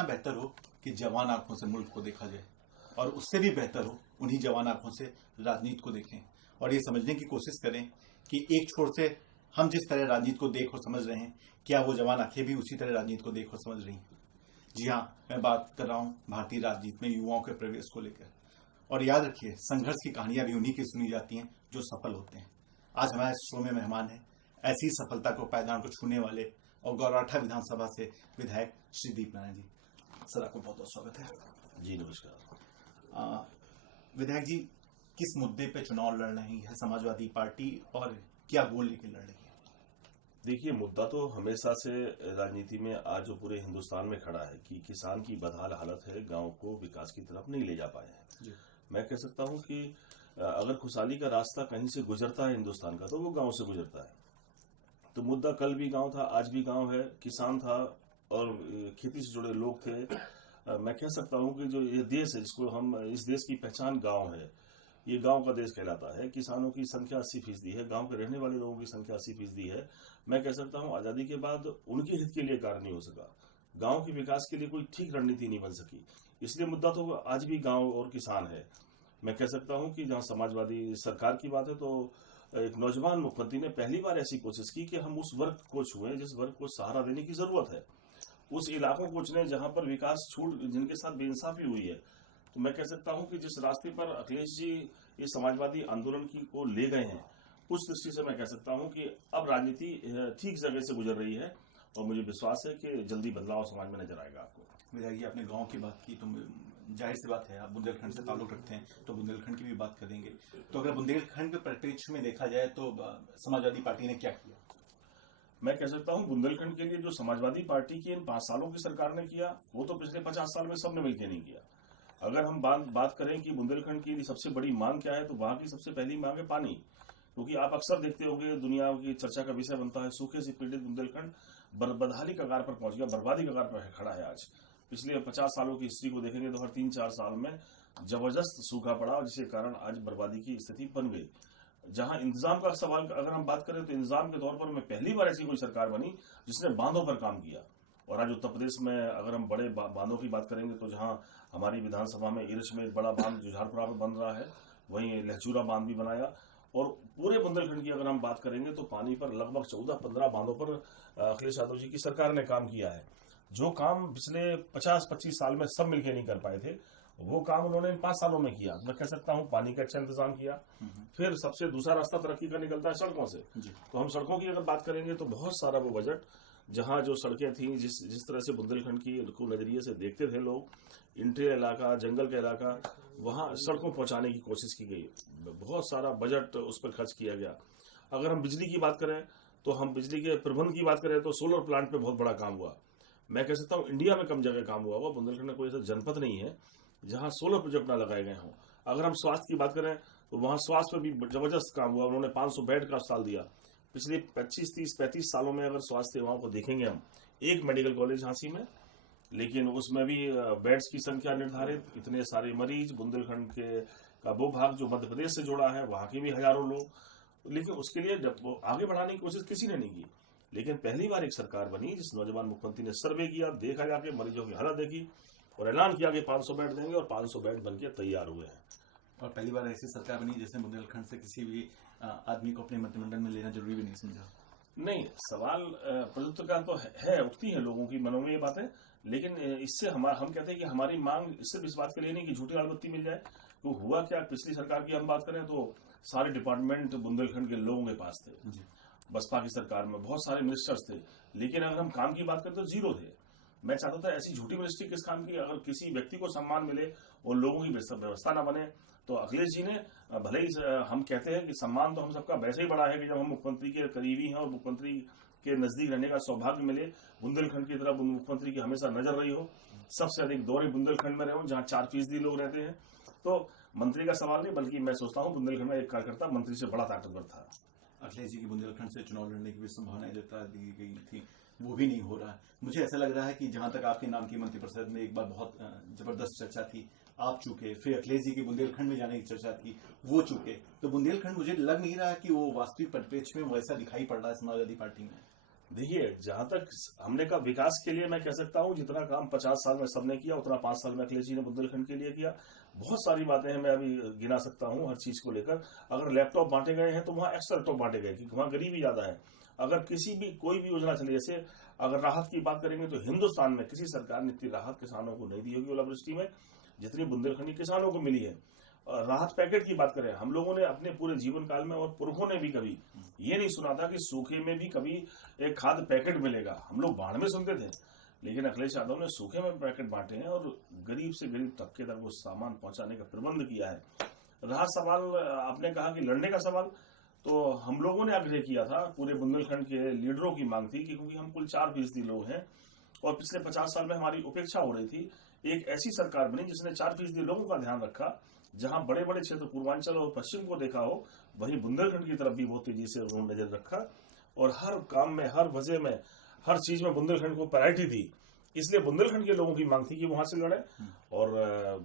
ज्यादा बेहतर हो कि जवान आंखों से मुल्क को देखा जाए, और उससे भी बेहतर हो उन्हीं जवान आंखों से राजनीति को देखें और ये समझने की कोशिश करें कि एक छोर से हम जिस तरह राजनीति को देख और समझ रहे हैं, क्या वो जवान आंखें भी उसी तरह राजनीति को देख और समझ रही हैं। जी हाँ, मैं बात कर रहा हूँ भारतीय राजनीति में युवाओं के प्रवेश को लेकर। और याद रखिए, संघर्ष की कहानियां भी उन्हीं की सुनी जाती हैं जो सफल होते हैं। आज हमारे शो में मेहमान है ऐसी सफलता को पायदान को छूने वाले और गौराठा विधानसभा से विधायक श्री दीप नारायण जी। सर, आपको बहुत बहुत स्वागत है। जी नमस्कार। विधायक जी, किस मुद्दे पे चुनाव लड़ रही है समाजवादी पार्टी और क्या गोल लेके लड़ रही है? देखिए, मुद्दा तो हमेशा से राजनीति में आज जो पूरे हिंदुस्तान में खड़ा है कि किसान की बदहाल हालत है, गांव को विकास की तरफ नहीं ले जा पाए हैं। मैं कह सकता हूं कि अगर खुशहाली का रास्ता कहीं से गुजरता है हिंदुस्तान का, तो वो गांव से गुजरता है। तो मुद्दा कल भी गांव था, आज भी गांव है, किसान था और खेती से जुड़े लोग थे। मैं कह सकता हूं कि जो ये देश है, जिसको हम इस देश की पहचान गांव है, ये गांव का देश कहलाता है। किसानों की संख्या 80% है, गांव के रहने वाले लोगों की संख्या 80% है। मैं कह सकता हूं आजादी के बाद उनके हित के लिए कार्य नहीं हो सका, गांव के विकास के लिए कोई ठीक रणनीति नहीं बन सकी। इसलिए मुद्दा तो आज भी गांव और किसान है। मैं कह सकता हूं कि जहां समाजवादी सरकार की बात है, तो एक नौजवान मुख्यमंत्री ने पहली बार ऐसी कोशिश की कि हम उस वर्ग को छुएं जिस वर्ग को सहारा देने की जरूरत है, उस इलाकों को चुने जहां पर विकास छूट, जिनके साथ बेइंसाफी हुई है। तो मैं कह सकता हूं कि जिस रास्ते पर अखिलेश जी इस समाजवादी आंदोलन की को ले गए हैं, उस दृष्टि से मैं कह सकता हूं कि अब राजनीति ठीक जगह से गुजर रही है और मुझे विश्वास है कि जल्दी बदलाव समाज में नजर आएगा आपको। विधायक जी, आपने गांव की बात की, तो जाहिर सी बात है आप बुंदेलखंड से ताल्लुक रखते हैं, तो बुंदेलखंड की भी बात करेंगे। तो अगर बुंदेलखंड के परिप्रेक्ष्य में देखा जाए तो समाजवादी पार्टी ने क्या किया? मैं कह सकता हूं बुंदेलखंड के लिए जो समाजवादी पार्टी की इन 5 सालों की सरकार ने किया, वो तो पिछले 50 साल में सबने मिलकर नहीं किया। अगर हम बात करें कि बुंदेलखंड की सबसे बड़ी मांग क्या है, तो वहां की सबसे पहली मांग है पानी। क्योंकि आप अक्सर देखते होंगे, दुनिया की चर्चा का विषय बनता है, सूखे से पीड़ित बुंदेलखंड बदहाली कगार पर पहुंच गया, बर्बादी कगार पर खड़ा है। आज पिछले 50 सालों की हिस्ट्री को देखेंगे तो हर 3-4 साल में जबरदस्त सूखा पड़ा, जिसके कारण आज बर्बादी की स्थिति बन गई। जहां इंतजाम का सवाल अगर हम बात करें, तो इंतजाम के तौर पर में पहली बार ऐसी कोई सरकार बनी जिसने बांधों पर काम किया। और आज उत्तर प्रदेश में अगर हम बड़े बांधों की बात करेंगे, तो जहां हमारी विधानसभा में इरिश में एक बड़ा बांध जुझारपुरा में बन रहा है, वहीं लहचूरा बांध भी बनाया। और पूरे बुंदेलखंड की अगर हम बात करेंगे, तो पानी पर लगभग 14-15 बांधों पर अखिलेश यादव जी की सरकार ने काम किया है। जो काम पिछले 50-25 साल में सब मिलकर नहीं कर पाए थे, वो काम उन्होंने इन 5 सालों में किया। मैं कह सकता हूं पानी का अच्छा इंतजाम किया। फिर सबसे दूसरा रास्ता तरक्की का निकलता है सड़कों से। तो हम सड़कों की अगर बात करेंगे, तो बहुत सारा वो बजट, जहां जो सड़कें थी, जिस तरह से बुंदेलखंड की को नजरिए से देखते थे लोग, इंटीरियर इलाका, जंगल का इलाका, वहां सड़कों पहुंचाने की कोशिश की गई। बहुत सारा बजट उस पर खर्च किया गया। अगर हम बिजली की बात करें, तो हम बिजली के प्रबंध की बात करें, तो सोलर प्लांट पे बहुत बड़ा काम हुआ। मैं कह सकता हूं इंडिया में कम जगह काम हुआ। बुंदेलखंड में कोई ऐसा जनपद नहीं है जहां सोलर प्रोजेक्ट ना लगाए गए हों। अगर हम स्वास्थ्य की बात करें, तो वहां स्वास्थ्य पर भी जबरदस्त काम हुआ। उन्होंने 500 बेड का अस्पताल दिया। पिछले 25-30-35 सालों में अगर स्वास्थ्य सेवाओं को देखेंगे हम, एक मेडिकल कॉलेज झांसी में, लेकिन उसमें भी बेड्स की संख्या निर्धारित, इतने सारे मरीज, बुंदेलखंड के का वो भाग जो मध्य प्रदेश से जुड़ा है, वहां के भी हजारों लोग। लेकिन उसके लिए जब वो आगे बढ़ाने की कोशिश किसी ने नहीं की। लेकिन पहली बार एक सरकार बनी जिस नौजवान मुख्यमंत्री ने सर्वे किया, देखा जाके मरीजों की हालत देखी और ऐलान किया कि 500 बेड देंगे, और 500 बेड बनके तैयार हुए हैं। और पहली बार ऐसी सरकार बनी जैसे बुंदेलखंड से किसी भी आदमी को अपने मंत्रिमंडल में लेना जरूरी भी नहीं समझा। नहीं, सवाल प्रयुक्त का तो है, उठती है लोगों की मनों में ये बातें। लेकिन इससे हम कहते हैं कि हमारी मांग सिर्फ इस बात के लिए नहीं कि झूठी लाल बत्ती मिल जाए। तो हुआ क्या, पिछली सरकार की हम बात करें तो सारे डिपार्टमेंट बुंदेलखंड के लोगों के पास थे। बसपा की सरकार में बहुत सारे मिनिस्टर्स थे, लेकिन अगर हम काम की बात करें तो जीरो थे। मैं चाहता था ऐसी झूठी मिनिस्ट्री किस काम की, अगर किसी व्यक्ति को सम्मान मिले और लोगों की व्यवस्था ना बने। तो अखिलेश जी ने, भले ही हम कहते हैं कि सम्मान तो हम सबका वैसे ही बड़ा है कि जब हम मुख्यमंत्री के करीबी हैं और मुख्यमंत्री के नजदीक रहने का सौभाग्य मिले, बुंदेलखंड की तरफ मुख्यमंत्री की हमेशा नजर रही हो, सबसे अधिक दौरे बुंदेलखंड में रहे हो जहां 4% लोग रहते हैं। तो मंत्री का सवाल नहीं, बल्कि मैं सोचता हूं बुंदेलखंड में एक कार्यकर्ता मंत्री से बड़ा ताकतवर था। अखिलेश जी की बुंदेलखंड से चुनाव लड़ने की भी संभावनाएं जता दी गई थी, वो भी नहीं हो रहा है। मुझे ऐसा लग रहा है कि जहां तक आपके नाम की मंत्रिपरिषद में एक बार बहुत जबरदस्त चर्चा थी, आप चुके, फिर अखिलेश जी की बुंदेलखंड में जाने की चर्चा थी, वो चुके। तो बुंदेलखंड मुझे लग नहीं रहा कि वो वास्तविक परिप्रेक्ष्य में वैसा दिखाई पड़ रहा है समाजवादी पार्टी में। देखिए, जहां तक हमने कहा विकास के लिए, मैं कह सकता हूं जितना काम 50 साल में सबने किया उतना 5 साल में अखिलेश जी ने बुंदेलखंड के लिए किया। बहुत सारी बातें हैं, मैं अभी गिना सकता हूं हर चीज को लेकर। अगर लैपटॉप बांटे गए हैं तो वहां एक्स्ट्रा लैपटॉप बांटे गए क्योंकि वहां गरीबी ज्यादा है। अगर किसी भी कोई भी योजना चली, जैसे अगर राहत की बात करेंगे तो हिंदुस्तान में किसी सरकार ने इतनी राहत किसानों को नहीं दी होगी ओलावृष्टि में जितनी बुंदेलखंडी किसानों को मिली है। और राहत पैकेट की बात करें, हम लोगों ने अपने पूरे जीवन काल में और पुरखों ने भी कभी ये नहीं सुना था कि सूखे में भी कभी एक खाद पैकेट मिलेगा। हम लोग बाढ़ में सुनते थे, लेकिन अखिलेश यादव ने सूखे में पैकेट बांटे हैं और गरीब से गरीब तबके तक वो सामान पहुंचाने का प्रबंध किया है। रहा सवाल, आपने कहा कि लड़ने का सवाल, तो हम लोगों ने आग्रह किया था, पूरे बुंदेलखंड के लीडरों की मांग थी कि क्योंकि हम कुल 4% लोग हैं और पिछले 50 साल में हमारी उपेक्षा हो रही थी। एक ऐसी सरकार बनी जिसने 4% लोगों का ध्यान रखा। जहां बड़े बड़े क्षेत्र पूर्वांचल और पश्चिम को देखा हो, वहीं बुंदेलखंड की तरफ भी बहुत तेजी से उन्होंने नजर रखा और हर काम में, हर वजह में, हर चीज में बुंदेलखंड को प्रायोरिटी दी। इसलिए बुंदेलखंड के लोगों की मांग थी कि वहां से लड़े और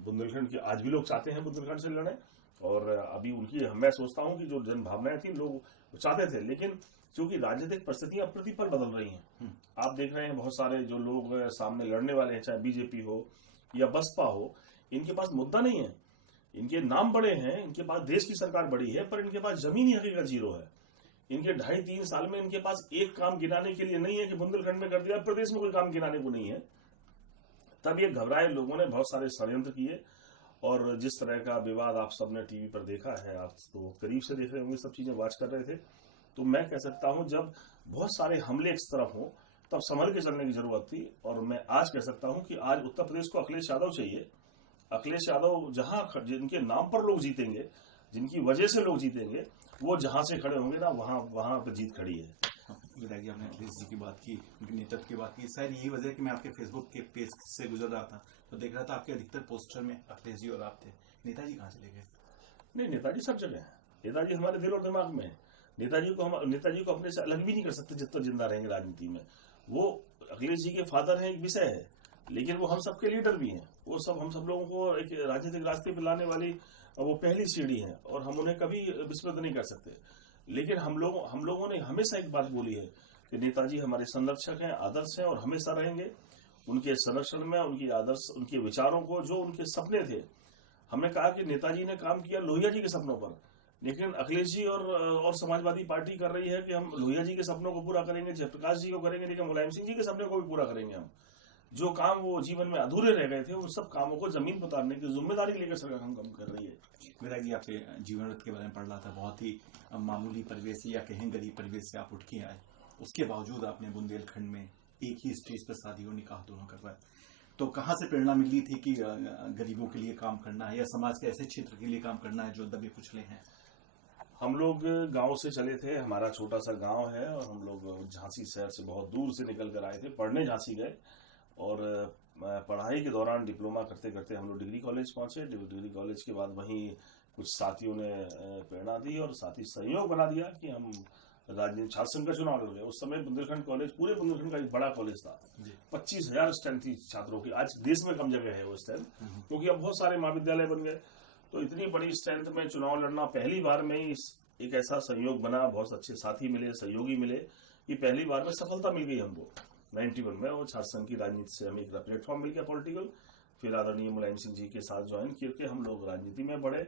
बुंदेलखंड के आज भी लोग चाहते हैं बुंदेलखंड से लड़े। और अभी उनकी, मैं सोचता हूं कि जो जन भावनाएं थी लोग चाहते थे, लेकिन क्योंकि राजनीतिक परिस्थितियां प्रतिपल बदल रही हैं, आप देख रहे हैं बहुत सारे जो लोग सामने लड़ने वाले हैं, चाहे बीजेपी हो या बसपा हो, इनके पास मुद्दा नहीं है। इनके नाम बड़े हैं, इनके पास देश की सरकार बड़ी है, पर इनके पास जमीनी हकीकत जीरो है। इनके 2.5-3 साल में इनके पास एक काम गिनाने के लिए नहीं है कि बुंदेलखंड में कर दिया, प्रदेश में कोई काम गिनाने को नहीं है। तब ये घबराए लोगों ने बहुत सारे षड्यंत्र किए और जिस तरह का विवाद आप सबने टीवी पर देखा है, आप तो करीब से देख रहे होंगे, सब चीजें वॉच कर रहे थे, तो मैं कह सकता हूं जब बहुत सारे हमले इस तरफ हो तब संभल के चलने की जरूरत थी। और मैं आज कह सकता हूं कि आज उत्तर प्रदेश को अखिलेश यादव चाहिए। अखिलेश यादव जहां, जिनके नाम पर लोग जीतेंगे, जिनकी वजह से लोग जीतेंगे, वो जहां से खड़े होंगे ना, वहां पर जीत खड़ी है। विधायक जी, आपने अखिलेश जी की बात की, उनके नेतृत्व की बात की। शायद यही वजह है कि मैं आपके फेसबुक के पेज से गुजर रहा था तो देख रहा था आपके अधिकतर पोस्टर में अखिलेश जी और आप थे। नेताजी कहाँ चले गए? नहीं, नेताजी सब जगह है। नेताजी हमारे दिल और दिमाग में है। नेताजी को अपने से अलग भी नहीं कर सकते जितना जिंदा रहेंगे राजनीति में। वो अखिलेश जी के फादर हैं, एक विषय है, लेकिन वो हम सबके लीडर भी हैं। वो सब हम सब लोगों को एक राजनीतिक रास्ते पर लाने वाली वो पहली सीढ़ी है और हम उन्हें कभी विस्मृत नहीं कर सकते। लेकिन हम लोगों ने हमेशा एक बात बोली है कि नेताजी हमारे संरक्षक हैं, आदर्श हैं और हमेशा रहेंगे। उनके संरक्षण में, उनकी आदर्श, उनके विचारों को, जो उनके सपने थे, हमने कहा कि नेताजी ने काम किया लोहिया जी के सपनों पर, लेकिन अखिलेश जी और समाजवादी पार्टी कर रही है कि हम लोहिया जी के सपनों को पूरा करेंगे, जयप्रकाश जी को करेंगे, लेकिन मुलायम सिंह जी के सपने को भी पूरा करेंगे। हम जो काम वो जीवन में अधूरे रह गए थे, उन सब कामों को जमीन पर उतारने की जिम्मेदारी लेकर सरकार हम काम कर रही है। विधायक जी, आपके जीवन वृत्त के बारे में पढ़ रहा था, बहुत ही मामूली परिवेश या कहें गरीब परिवेश से आप उठ के आए, उसके बावजूद आपने बुंदेलखंड में एक ही स्टेज पर शादी और निकाह दोनों करवाए। तो कहाँ से प्रेरणा मिली थी कि गरीबों के लिए काम करना है या समाज के ऐसे क्षेत्र के लिए काम करना है जो दबे कुचले हैं? हम लोग गांव से चले थे, हमारा छोटा सा गांव है और हम लोग झांसी शहर से बहुत दूर से निकल कर आए थे, पढ़ने झांसी गए और पढ़ाई के दौरान डिप्लोमा करते करते हम लोग डिग्री कॉलेज पहुंचे। डिग्री कॉलेज के बाद वहीं कुछ साथियों ने प्रेरणा दी और साथी सहयोग बना दिया कि हम राजनीति छात्र संघ का चुनाव लड़ रहे। उस समय बुंदेलखंड कॉलेज, पूरे बुंदेलखंड का एक बड़ा कॉलेज था, 25,000 स्ट्रेंथ थी छात्रों की। आज देश में कम जगह है वो स्ट्रेंथ, क्योंकि अब बहुत सारे महाविद्यालय बन गए। तो इतनी बड़ी स्ट्रेंथ में चुनाव लड़ना, पहली बार में ही एक ऐसा सहयोग बना, बहुत अच्छे साथी मिले, सहयोगी मिले, ये पहली बार में सफलता मिल गई हमको 91 में। और छात्र संघ की राजनीति से हमें एक प्लेटफॉर्म मिल गया पॉलिटिकल। फिर आदरणीय मुलायम सिंह जी के साथ ज्वाइन करके हम लोग राजनीति में बढ़े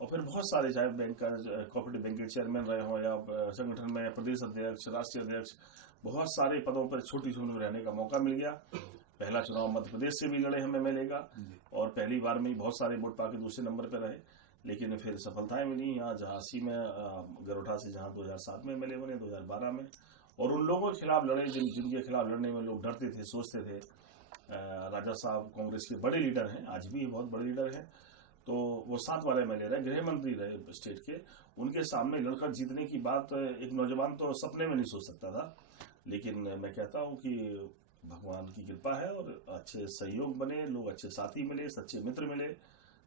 और फिर बहुत सारे, चाहे बैंक का कोऑपरेटिव बैंक के चेयरमैन रहे हो या संगठन में प्रदेश अध्यक्ष, राष्ट्रीय अध्यक्ष, बहुत सारे पदों पर छोटी सी उम्र में रहने का मौका मिल गया। पहला चुनाव मध्य प्रदेश से भी लड़े हम एमएलए का और पहली बार में ही बहुत सारे वोट पाके दूसरे नंबर पर रहे, लेकिन फिर सफलताएं मिली। यहाँ झांसी में गरोठा से जहां 2007 में एमएलए बने, 2012 में, और उन लोगों के खिलाफ लड़े जिनके खिलाफ लड़ने में लोग डरते थे, सोचते थे। राजा साहब कांग्रेस के बड़े लीडर हैं, आज भी बहुत बड़े लीडर हैं, तो वो 7 बार एमएलए रहे, गृह मंत्री रहे स्टेट के। उनके सामने लड़कर जीतने की बात एक नौजवान तो सपने में नहीं सोच सकता था, लेकिन मैं कहता हूं कि भगवान की कृपा है और अच्छे सहयोग बने, लोग अच्छे साथी मिले, सच्चे मित्र मिले,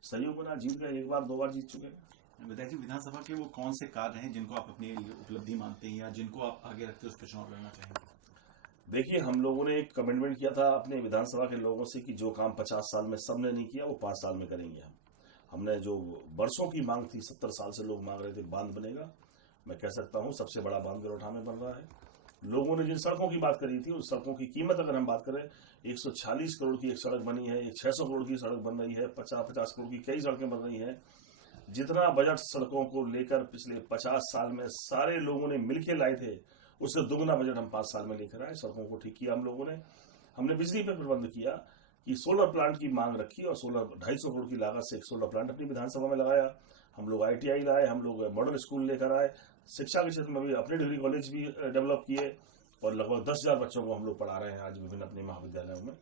सहयोग बना, जीत गए, 1 बार 2 बार जीत चुके हैं। विधायक जी, विधानसभा के वो कौन से कार्य हैं जिनको आप अपनी उपलब्धि मानते हैं या जिनको आप आगे रखते उस पर चुनाव लड़ना चाहेंगे? देखिए, हम लोगों ने एक कमिटमेंट किया था अपने विधानसभा के लोगों से कि जो काम 50 साल में सबने नहीं किया वो 5 साल में करेंगे। हमने जो वर्षों की मांग थी, 70 साल से लोग मांग रहे थे, बांध बनेगा। मैं कह सकता हूं सबसे बड़ा बांध गरोठा में बन रहा है लोगों ने जिन सड़कों की बात करी थी, उस सड़कों की कीमत अगर हम बात करें, 146 करोड़ की एक सड़क बनी है, एक 600 करोड़ की सड़क बन रही है, 50 करोड़ की कई सड़कें बन रही हैं। जितना बजट सड़कों को लेकर पिछले 50 साल में सारे लोगों ने मिलकर लाए थे, उससे दुगना बजट हम 5 साल में लेकर आए। सड़कों को ठीक किया हम लोगों ने। हमने बिजली पे प्रबंध किया कि सोलर प्लांट की मांग रखी और 250 करोड़ की लागत से एक सोलर प्लांट अपनी विधानसभा में लगाया। हम लोग ITI लाए, हम लोग मॉडल स्कूल लेकर आए, शिक्षा के क्षेत्र में भी अपने डिग्री कॉलेज भी डेवलप किए और लगभग 10,000 बच्चों को हम लोग पढ़ा रहे हैं आज विभिन्न अपने महाविद्यालयों में।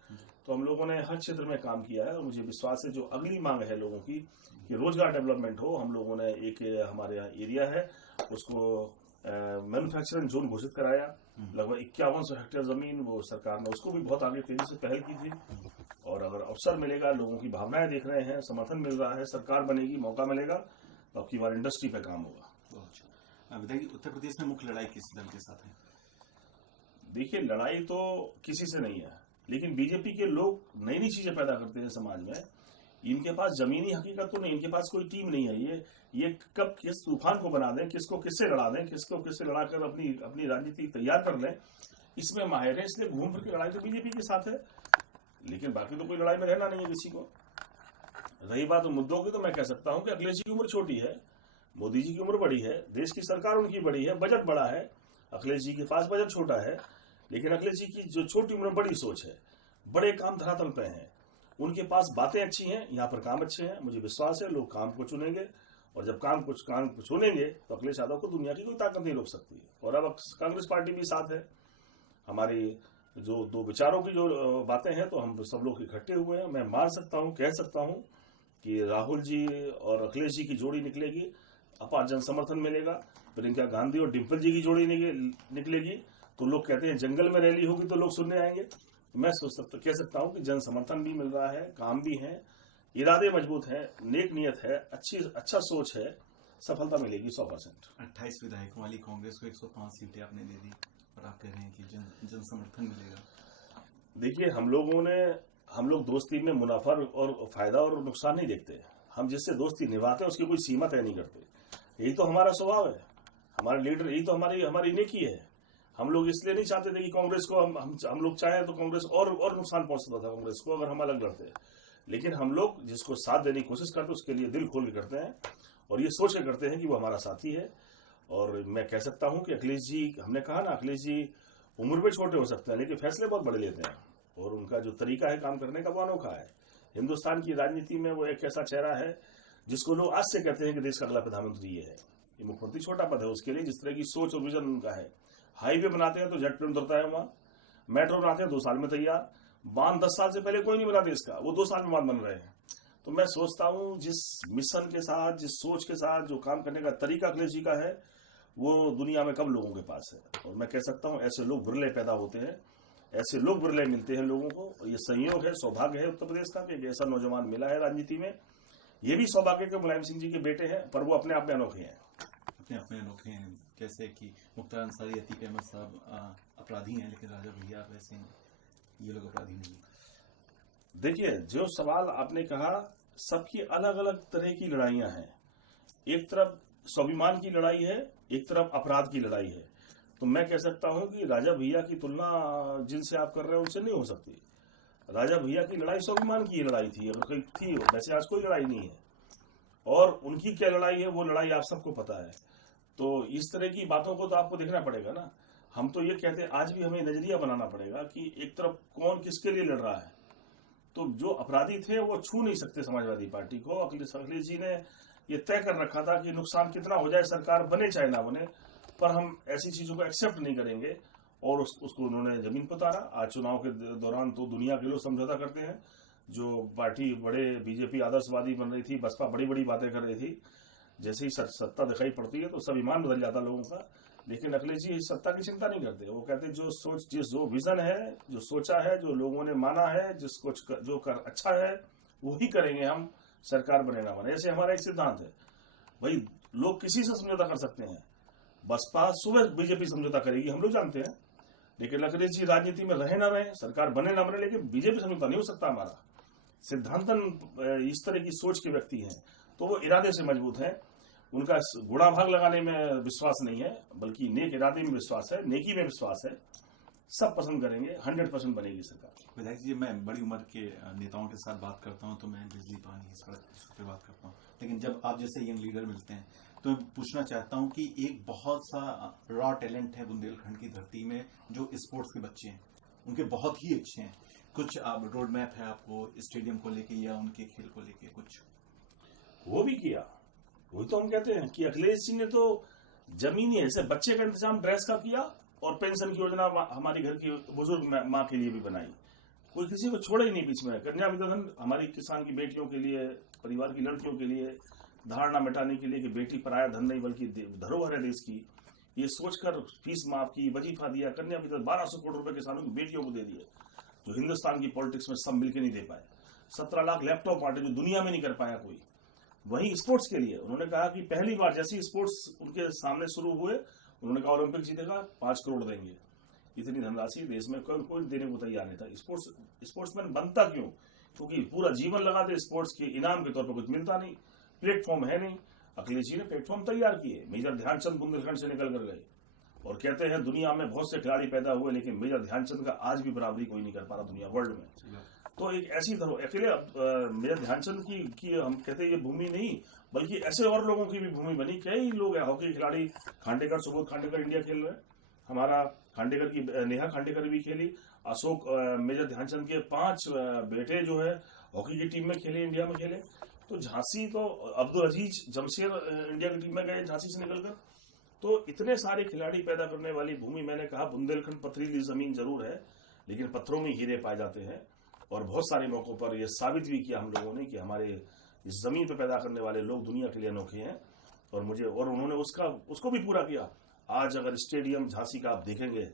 तो हम लोगों ने हर क्षेत्र में काम किया है और मुझे विश्वास है जो अगली मांग है लोगों की कि रोजगार डेवलपमेंट हो, हम लोगों ने एक हमारे यहाँ एरिया है उसको मैन्युफैक्चरिंग जोन घोषित कराया। लगभग 5100 हेक्टेयर जमीन वो सरकार ने उसको भी बहुत आगे तेजी से पहल की थी। और अगर अवसर मिलेगा, लोगों की भावनाएं देख रहे हैं, समर्थन मिल रहा है, सरकार बनेगी, मौका मिलेगा तो अब की बार इंडस्ट्री पे काम होगा। बताइए, उत्तर प्रदेश में मुख्य लड़ाई किस दल के साथ है? देखिए, लड़ाई तो किसी से नहीं है, लेकिन बीजेपी के लोग नई नई चीजें पैदा करते हैं समाज में। इनके पास जमीनी हकीकत तो नहीं, इनके पास कोई टीम नहीं है। ये कब किस तूफान को बना दें, किसको किससे लड़ा दें, किसको किससे लड़ाकर अपनी राजनीति तैयार कर लें, इसमें माहिर है। इसलिए घूम फिर की लड़ाई तो बीजेपी के साथ है, लेकिन बाकी तो कोई लड़ाई में रहना नहीं है किसी को। रही बात मुद्दों की, तो मैं कह सकता हूं कि अखिलेश जी की उम्र छोटी है, मोदी जी की उम्र बड़ी है, देश की सरकार उनकी बड़ी है, बजट बड़ा है। अखिलेश जी के पास बजट छोटा है, लेकिन अखिलेश जी की जो छोटी उम्र बड़ी सोच है, बड़े काम धरातल पे हैं, उनके पास बातें अच्छी हैं, यहाँ पर काम अच्छे हैं। मुझे विश्वास है लोग काम को चुनेंगे और जब काम को चुनेंगे तो अखिलेश यादव को दुनिया की कोई ताकत नहीं रोक सकती। और अब कांग्रेस पार्टी भी साथ है। हमारी जो दो विचारों की जो बातें हैं, तो हम सब लोग इकट्ठे हुए हैं। मैं मान सकता हूँ, कह सकता हूँ कि राहुल जी और अखिलेश जी की जोड़ी निकलेगी, अपार जन समर्थन मिलेगा। प्रियंका गांधी और डिम्पल जी की जोड़ी निकलेगी तो लोग कहते हैं जंगल में रैली होगी तो लोग सुनने आएंगे। मैं कह सकता हूं कि जन समर्थन भी मिल रहा है, काम भी है, इरादे मजबूत हैं, नेक नियत है, अच्छा सोच है, सफलता मिलेगी 100%। 28 विधायकों वाली कांग्रेस को 105 सीटें आपने दे दी और आप कह रहे हैं कि जन समर्थन मिलेगा। देखिए, हम लोग दोस्ती में मुनाफा और फायदा और नुकसान नहीं देखते। हम जिससे दोस्ती निभाते हैं उसकी कोई सीमा तय नहीं करते। यही तो हमारा स्वभाव है, हमारे लीडर, यही तो हमारी नेकी है। हम लोग इसलिए नहीं चाहते थे कि कांग्रेस को हम लोग चाहें तो कांग्रेस और नुकसान पहुंच सकता था कांग्रेस को अगर हम अलग लड़ते। लेकिन हम लोग जिसको साथ देने की कोशिश करते हैं उसके लिए दिल खोल के करते हैं और ये सोच के करते हैं कि वो हमारा साथी है। और मैं कह सकता हूं कि अखिलेश जी, हमने कहा ना, अखिलेश जी उम्र में छोटे हो सकते हैं लेकिन फैसले बहुत बड़े लेते हैं और उनका जो तरीका है काम करने का वो अनोखा है। हिंदुस्तान की राजनीति में वो एक ऐसा चेहरा है जिसको लोग आज से कहते हैं कि देश का अगला प्रधानमंत्री ये है। ये मुख्यमंत्री छोटा पद है उसके लिए, जिस तरह की सोच और विजन उनका है। हाईवे बनाते हैं तो झट पे उतरता है वहां, मेट्रो बनाते हैं 2 साल में तैयार, बांध 10 साल से पहले कोई नहीं बना देश का, वो 2 साल में बांध बन रहे हैं। तो मैं सोचता हूं जिस मिशन के साथ, जिस सोच के साथ जो काम करने का तरीका अखिलेश जी का है, वो दुनिया में कम लोगों के पास है। और मैं कह सकता हूं ऐसे लोग बिरले पैदा होते हैं, ऐसे लोग बिरले मिलते हैं लोगों को। और ये संयोग है, सौभाग्य है उत्तर प्रदेश का कि एक ऐसा नौजवान मिला है राजनीति में। ये भी सौभाग्य के मुलायम सिंह जी के बेटे हैं, पर वो अपने आप में अनोखे हैं। अपने अनोखे हैं, जैसे कि मुख्तार अंसारी, अतीक अहमद साहब अपराधी हैं, लेकिन राजा भैया वैसे हैं, ये लोग अपराधी नहीं। देखिए, जो सवाल आपने कहा, सबकी अलग अलग तरह की लड़ाइयां हैं। एक तरफ स्वाभिमान की लड़ाई है, एक तरफ अपराध की लड़ाई है। तो मैं कह सकता हूं कि राजा भैया की तुलना जिनसे आप कर रहे हैं उनसे नहीं हो सकती। राजा भैया की लड़ाई स्वाभिमान की लड़ाई थी, अगर कोई थी, वैसे आज कोई लड़ाई नहीं है। और उनकी क्या लड़ाई है, वो लड़ाई आप सबको पता है। तो इस तरह की बातों को तो आपको देखना पड़ेगा ना। हम तो ये कहते हैं, आज भी हमें नजरिया बनाना पड़ेगा कि एक तरफ कौन किसके लिए लड़ रहा है। तो जो अपराधी थे वो छू नहीं सकते समाजवादी पार्टी को। अखिलेश जी ने ये तय कर रखा था कि नुकसान कितना हो जाए, सरकार बने चाहे ना बने, पर हम ऐसी चीजों को एक्सेप्ट नहीं करेंगे। और उसको उन्होंने जमीन पर उतारा। आज चुनाव के दौरान तो दुनिया के लोग समझौता करते हैं। जो पार्टी बड़े बीजेपी आदर्शवादी बन रही थी, बसपा बड़ी बड़ी बातें कर रही थी, जैसे ही सत्ता दिखाई पड़ती है तो सब ईमान बदल जाता लोगों का। लेकिन अखिलेश जी सत्ता की चिंता नहीं करते। वो कहते जो विजन है, जो सोचा है, जो लोगों ने माना है, जिसको जो कर अच्छा है वो ही करेंगे हम, सरकार बने ना बने। ऐसे हमारा एक सिद्धांत है भाई। लोग किसी से समझौता कर सकते हैं, बसपा सुबह बीजेपी समझौता करेगी, हम लोग जानते हैं। लेकिन अखिलेश जी राजनीति में रहे ना रहे, सरकार बने ना बने, लेकिन बीजेपी समझौता नहीं हो सकता हमारा। सिद्धांतन इस तरह की सोच के व्यक्ति हैं तो वो इरादे से मजबूत हैं। उनका गुणा भाग लगाने में विश्वास नहीं है, बल्कि नेक इरादे में विश्वास है, नेकी में विश्वास है। सब पसंद करेंगे, 100% बनेगी सरकार। विधायक जी, मैं बड़ी उम्र के नेताओं के साथ बात करता हूं तो मैं बिजली, पानी, सड़क पे बात करता हूं, लेकिन जब आप जैसे यंग लीडर मिलते हैं तो मैं पूछना चाहता हूं कि एक बहुत सा रॉ टैलेंट है बुंदेलखंड की धरती में, जो स्पोर्ट्स के बच्चे हैं, उनके बहुत ही अच्छे हैं। कुछ आप रोड मैप है आपको स्टेडियम को लेके या उनके खेल को लेके कुछ? वो भी किया, वही तो हम कहते हैं कि अखिलेश जी ने तो जमीनी ऐसे बच्चे का इंतजाम ड्रेस का किया और पेंशन की योजना हमारी घर की बुजुर्ग माँ के लिए भी बनाई। कोई किसी को छोड़े ही नहीं बीच में। कन्या विद्याधन हमारी किसान की बेटियों के लिए, परिवार की लड़कियों के लिए, धारणा मिटाने के लिए कि बेटी पराया धन नहीं बल्कि धरोहर है देश की, ये सोचकर फीस माफ की, वजीफा दिया, कन्या विद्याधन 1200 करोड़ रुपए किसानों की बेटियों को दे दिए, जो हिंदुस्तान की पॉलिटिक्स में सब मिलकर नहीं दे पाए। 17 लाख लैपटॉप बांटे, जो दुनिया में नहीं कर पाया कोई। वहीं स्पोर्ट्स के लिए उन्होंने कहा कि पहली बार जैसे स्पोर्ट्स उनके सामने शुरू हुए, उन्होंने कहा ओलंपिक जीतेगा 5 करोड़ देंगे। इतनी धनराशि देश में कोई देने को तैयार नहीं था। स्पोर्ट्समैन बनता क्यों? क्योंकि पूरा जीवन लगाते स्पोर्ट्स के इनाम के तौर पर कुछ मिलता नहीं, प्लेटफॉर्म है नहीं। अखिलेश जी ने प्लेटफॉर्म तैयार किए। मेजर ध्यानचंद बुंदेलखंड से निकल कर गए और कहते हैं दुनिया में बहुत से खिलाड़ी पैदा हुए, लेकिन मेजर ध्यानचंद का आज भी बराबरी कोई नहीं कर पा रहा दुनिया वर्ल्ड में। तो एक ऐसी तरह अकेले मेजर ध्यानचंद की हम कहते हैं ये भूमि नहीं, बल्कि ऐसे और लोगों की भी भूमि बनी। कई लोग हैं, हॉकी खिलाड़ी खांडेकर, सुबोध खांडेकर इंडिया खेल रहे हैं, हमारा खांडेकर की नेहा खांडेकर भी खेली, अशोक मेजर ध्यानचंद के 5 बेटे जो है हॉकी की टीम में खेले, इंडिया में खेले। तो झांसी तो अब्दुल अजीज जमशेद इंडिया की टीम में गए झांसी से निकलकर। तो इतने सारे खिलाड़ी पैदा करने वाली भूमि, मैंने कहा बुंदेलखंड पथरीली जमीन जरूर है, लेकिन पत्थरों में हीरे पाए जाते हैं। और बहुत सारे मौकों पर यह साबित भी किया हम लोगों ने कि हमारे इस जमीन पर पैदा करने वाले लोग दुनिया के लिए अनोखे हैं। और उन्होंने उसको भी पूरा किया। आज अगर स्टेडियम झांसी का आप देखेंगे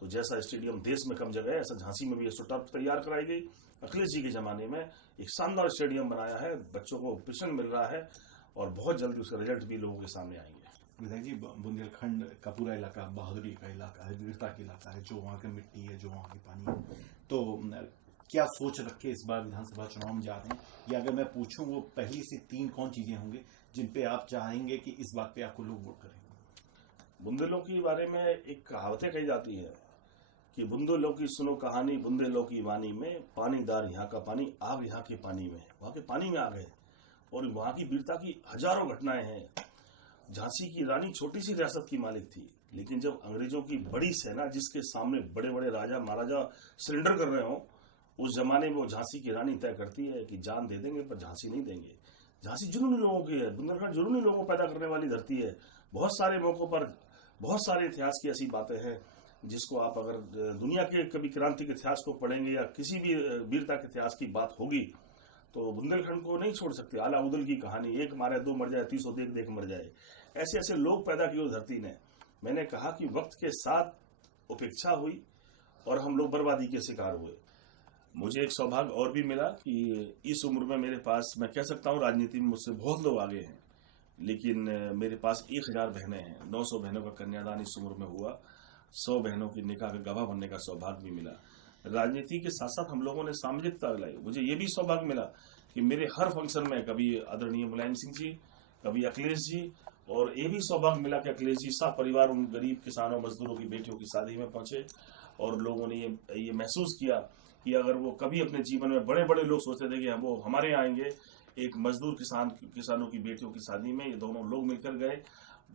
तो जैसा स्टेडियम देश में कम जगह है, ऐसा झांसी में भी एस्ट्रोटर्फ तैयार कराई गई। अखिलेश जी के जमाने में एक शानदार स्टेडियम बनाया है, बच्चों को प्रशिक्षण मिल रहा है और बहुत जल्दी उसका रिजल्ट भी लोगों के सामने आएंगे। विधायक जी, बुंदेलखंड का पूरा इलाका बहादुरी का इलाका है, वीरता का इलाका है, जो वहाँ की मिट्टी है, जो वहाँ की पानी है, तो क्या सोच रख के इस बार विधानसभा चुनाव में जा रहे हैं? या अगर मैं पूछूं वो पहली से 3 कौन चीजें होंगे जिन पे आप चाहेंगे कि इस बात पे आपको लोग वोट करें? बुंदेलों के बारे में एक कहावतें कही जाती है कि बुंदेलों की सुनो कहानी, बुंदेलों की वाणी में, पानीदार यहाँ का पानी, आग यहाँ के पानी में। वहां के पानी में आग है और वहां की वीरता की हजारों घटनाएं हैं। झांसी की रानी छोटी सी रियासत की मालिक थी, लेकिन जब अंग्रेजों की बड़ी सेना जिसके सामने बड़े बड़े राजा महाराजा सरेंडर कर रहे हो, उस जमाने में वो झांसी की रानी तय करती है कि जान दे देंगे पर झांसी नहीं देंगे। झांसी जुनूनी लोगों की है, बुंदेलखंड जुनूनी लोगों को पैदा करने वाली धरती है। बहुत सारे मौकों पर बहुत सारे इतिहास की ऐसी बातें हैं जिसको आप अगर दुनिया के कभी क्रांति के इतिहास को पढ़ेंगे या किसी भी वीरता के इतिहास की बात होगी तो बुंदेलखंड को नहीं छोड़ सकते। अलाउद्दीन की कहानी, 1 मारे 2 मर जाए, 300 देख देख मर जाए, ऐसे ऐसे लोग पैदा किए उस धरती ने। मैंने कहा कि वक्त के साथ उपेक्षा हुई और हम लोग बर्बादी के शिकार हुए। मुझे एक सौभाग्य और भी मिला कि इस उम्र में मेरे पास, मैं कह सकता हूँ राजनीति में मुझसे बहुत लोग आगे हैं, लेकिन मेरे पास 1000 बहनें हैं। 900 बहनों का कन्यादान इस उम्र में हुआ, 100 बहनों की निकाह का गवाह बनने का सौभाग्य भी मिला। राजनीति के साथ साथ हम लोगों ने सामाजिकता लाई। मुझे ये भी सौभाग्य मिला कि मेरे हर फंक्शन में कभी आदरणीय मुलायम सिंह जी, कभी अखिलेश जी, और ये भी सौभाग्य मिला कि अखिलेश जी सब परिवार उन गरीब किसानों मजदूरों की बेटियों की शादी में पहुंचे और लोगों ने ये महसूस किया कि अगर वो कभी अपने जीवन में बड़े बड़े लोग सोचते थे कि वो हमारे यहाँ आएंगे, एक मजदूर किसानों की बेटियों की शादी में ये दोनों लोग मिलकर गए।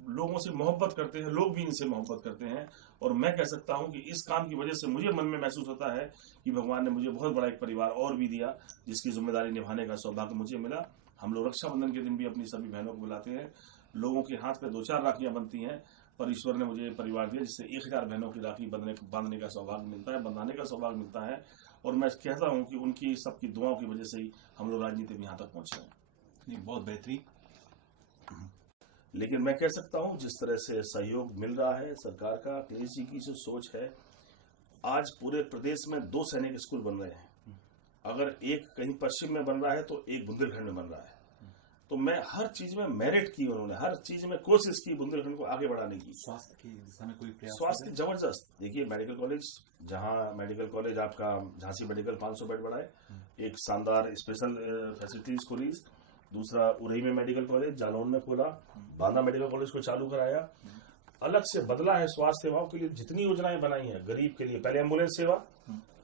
लोगों से मोहब्बत करते हैं, लोग भी इनसे मोहब्बत करते हैं। और मैं कह सकता हूं कि इस काम की वजह से मुझे मन में महसूस होता है कि भगवान ने मुझे बहुत बड़ा एक परिवार और भी दिया जिसकी जिम्मेदारी निभाने का सौभाग्य मुझे मिला। हम लोग रक्षाबंधन के दिन भी अपनी सभी बहनों को बुलाते हैं। लोगों के हाथ पे 2-4 राखियां बनती हैं, पर ईश्वर ने मुझे परिवार दिया जिससे 1000 बहनों की राखी बांधने का सौभाग्य मिलता है, बंधाने का सौभाग्य मिलता है। और मैं कहता हूं कि उनकी सबकी दुआओं की वजह से ही हम लोग राजनीति में यहाँ तक पहुंचे हैं। बहुत बेहतरीन। लेकिन मैं कह सकता हूं जिस तरह से सहयोग मिल रहा है सरकार का, अखिलेश जी की जो सोच है, आज पूरे प्रदेश में 2 सैनिक स्कूल बन रहे हैं। अगर एक कहीं पश्चिम में बन रहा है तो एक बुंदेलखंड में बन रहा है। तो मैं हर चीज में मेरिट की, उन्होंने हर चीज में कोशिश की बुंदेलखंड को आगे बढ़ाने की। स्वास्थ्य की दिशा में कोई प्रयास? स्वास्थ्य जबरदस्त। देखिए मेडिकल कॉलेज, जहां मेडिकल कॉलेज आपका झांसी मेडिकल 500 बेड बढ़ाए, एक शानदार स्पेशल फैसिलिटीज खोली, दूसरा उरई में मेडिकल कॉलेज, जालौन में खोला, बांदा मेडिकल कॉलेज को चालू कराया। अलग से बदला है स्वास्थ्य सेवाओं के लिए, जितनी योजनाएं बनाई हैं गरीब के लिए। पहले एम्बुलेंस सेवा,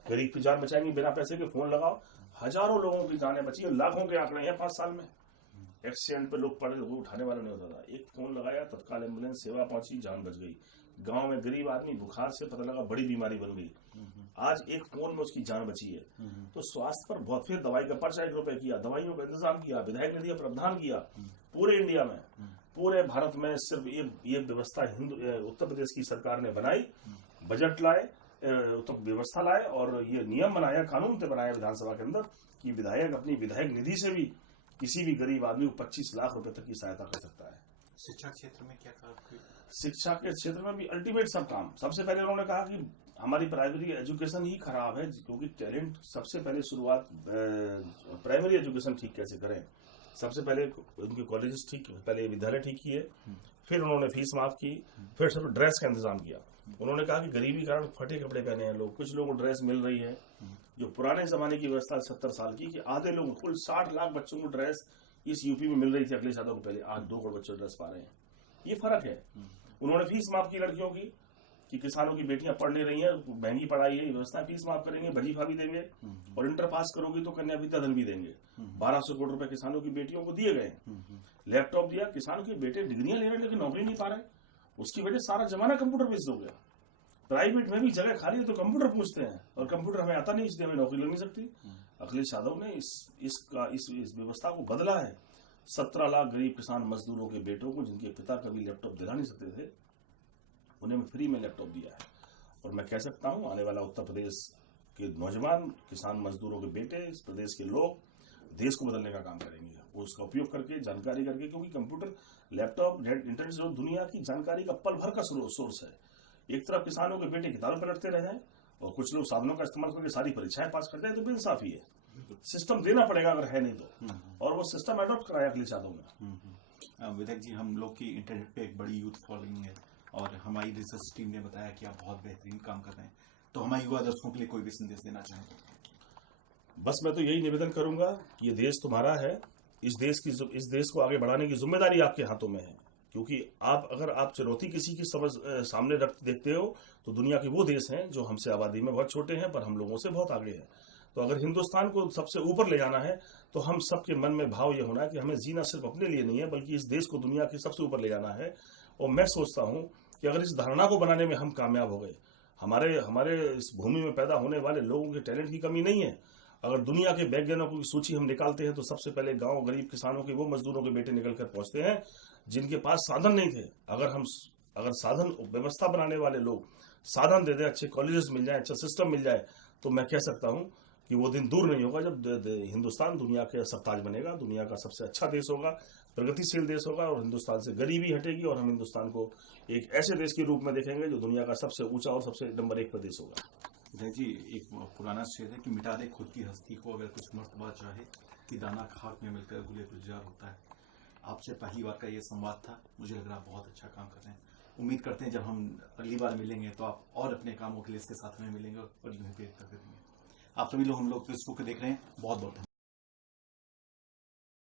गरीब की जान बचाएंगी, बिना पैसे के फोन लगाओ, हजारों लोगों की जानें बची, लाखों के आंकड़े हैं 5 साल में। एक्सीडेंट पे लोग पड़े, वो उठाने वाला नहीं होता था, एक फोन लगाया तत्काल एम्बुलेंस सेवा पहुंची, जान बच गई। गांव में गरीब आदमी बुखार से पता लगा बड़ी बीमारी बन गई, आज एक फोन में उसकी जान बची है। तो स्वास्थ्य पर बहुत, फिर दवाई का पर्चा 1 रुपए किया, दवाइयों का इंतजाम किया, विधायक निधि का प्रावधान किया। पूरे इंडिया में, पूरे भारत में सिर्फ ये व्यवस्था उत्तर प्रदेश की सरकार ने बनाई, बजट लाए, तो व्यवस्था लाए और ये नियम बनाया, कानून पे बनाया विधानसभा के अंदर कि विधायक अपनी विधायक निधि से भी किसी भी गरीब आदमी को 25 लाख रुपए तक की सहायता कर सकता है। शिक्षा क्षेत्र में क्या कहा? शिक्षा के क्षेत्र में भी अल्टीमेट सब काम। सबसे पहले उन्होंने कहा कि हमारी प्राइमरी एजुकेशन ही खराब है, क्योंकि टैलेंट सबसे पहले शुरुआत प्राइमरी एजुकेशन ठीक कैसे करें। सबसे पहले उनके कॉलेजेस ठीक, पहले विद्यालय ठीक किए, फिर उन्होंने फीस माफ की, फिर सब ड्रेस का इंतजाम किया। उन्होंने कहा कि गरीबी कारण फटे कपड़े पहने हैं लोग, कुछ लोगों को ड्रेस मिल रही है जो पुराने जमाने की व्यवस्था 70 साल की, कि आधे लोग, कुल 60 लाख बच्चों को ड्रेस इस यूपी में मिल रही थी अगले सालों को पहले, आज 2 करोड़ बच्चे ड्रेस पा रहे हैं। ये फर्क है। उन्होंने फीस माफ की लड़कियों की, कि किसानों की बेटियां पढ़ ले रही हैं, महंगी पढ़ाई है, व्यवस्था फीस माफ करेंगे, वजीफा भी देंगे, और इंटर पास करोगी तो कन्या विद्याधन भी देंगे। 1200 करोड़ रुपए किसानों की बेटियों को दिए गए। लैपटॉप दिया, किसानों के बेटे डिग्रियां ले रहे हैं लेकिन नौकरी नहीं पा रहे, उसकी वजह सारा जमाना कंप्यूटर बेस्ड हो गया। प्राइवेट में भी जगह खाली है तो कंप्यूटर पूछते हैं, और कंप्यूटर हमें आता नहीं, इसलिए हमें नौकरी लग नहीं सकती। अखिलेश यादव ने इस व्यवस्था को बदला है। 17 लाख गरीब किसान मजदूरों के बेटों को, जिनके पिता कभी लैपटॉप दिला नहीं सकते थे, उन्हें फ्री में लैपटॉप दिया है। और मैं कह सकता हूं आने वाला उत्तर प्रदेश के नौजवान किसान मजदूरों के बेटे, इस प्रदेश के लोग देश को बदलने का काम करेंगे, वो उसका उपयोग करके, जानकारी करके, क्योंकि कंप्यूटर, लैपटॉप, इंटरनेट जो दुनिया की जानकारी का पल भर का सोर्स है। एक तरफ किसानों के बेटे किताबें पलटते रहे हैं और कुछ लोग साधनों का इस्तेमाल करके सारी परीक्षाएं पास करते हैं, तो बेइंसाफी है। सिस्टम देना पड़ेगा अगर है नहीं तो, और वो सिस्टम अडॉप्ट कराया अखिलेश यादव ने। विधायक जी, हम लोग की इंटरनेट पे एक बड़ी यूथ फॉलोइंग है और हमारी रिसर्च टीम ने बताया कि आप बहुत बेहतरीन काम कर रहे हैं, तो हमारे युवा दर्शकों के लिए कोई भी संदेश देना चाहें तो? बस मैं तो यही निवेदन करूंगा कि ये देश तुम्हारा है, इस देश को आगे बढ़ाने की जिम्मेदारी आपके हाथों में है। क्योंकि अगर आप चुनौती किसी की सामने देखते हो तो दुनिया के वो देश हैं जो हमसे आबादी में बहुत छोटे हैं पर हम लोगों से बहुत आगे हैं। तो अगर हिंदुस्तान को सबसे ऊपर ले जाना है तो हम सबके मन में भाव ये होना है कि हमें जीना सिर्फ अपने लिए नहीं है, बल्कि इस देश को दुनिया के सबसे ऊपर ले जाना है। और मैं सोचता हूं कि अगर इस धारणा को बनाने में हम कामयाब हो गए, हमारे इस भूमि में पैदा होने वाले लोगों के टैलेंट की कमी नहीं है। अगर दुनिया के वैज्ञानिकों की सूची हम निकालते हैं तो सबसे पहले गांव गरीब किसानों के वो मजदूरों के बेटे निकल कर पहुंचते हैं जिनके पास साधन नहीं थे। अगर साधन व्यवस्था बनाने वाले लोग साधन दे दें, अच्छे कॉलेजेस मिल जाए, अच्छा सिस्टम मिल जाए, तो मैं कह सकता हूं कि वो दिन दूर नहीं होगा जब हिंदुस्तान दुनिया के सरताज बनेगा, दुनिया का सबसे अच्छा देश होगा, प्रगतिशील देश होगा, और हिंदुस्तान से गरीबी हटेगी और हम हिंदुस्तान को एक ऐसे देश के रूप में देखेंगे जो दुनिया का सबसे ऊंचा और सबसे नंबर 1 प्रदेश होगा। विधायक जी, एक पुराना शेर है कि मिटा दे खुद की हस्ती को अगर कुछ मर्तबा चाहे, कि दाना खाक में मिलकर गुले गुलजार होता है। आपसे पहली बार का ये संवाद था, मुझे लग रहा है बहुत अच्छा काम कर रहे हैं। उम्मीद करते हैं जब हम अगली बार मिलेंगे तो आप और अपने कामों के लिए इसके साथ में मिलेंगे और यूं ही प्रेरित करते रहेंगे। आप सभी लोग हम लोग फेसबुक पे देख रहे हैं, बहुत बहुत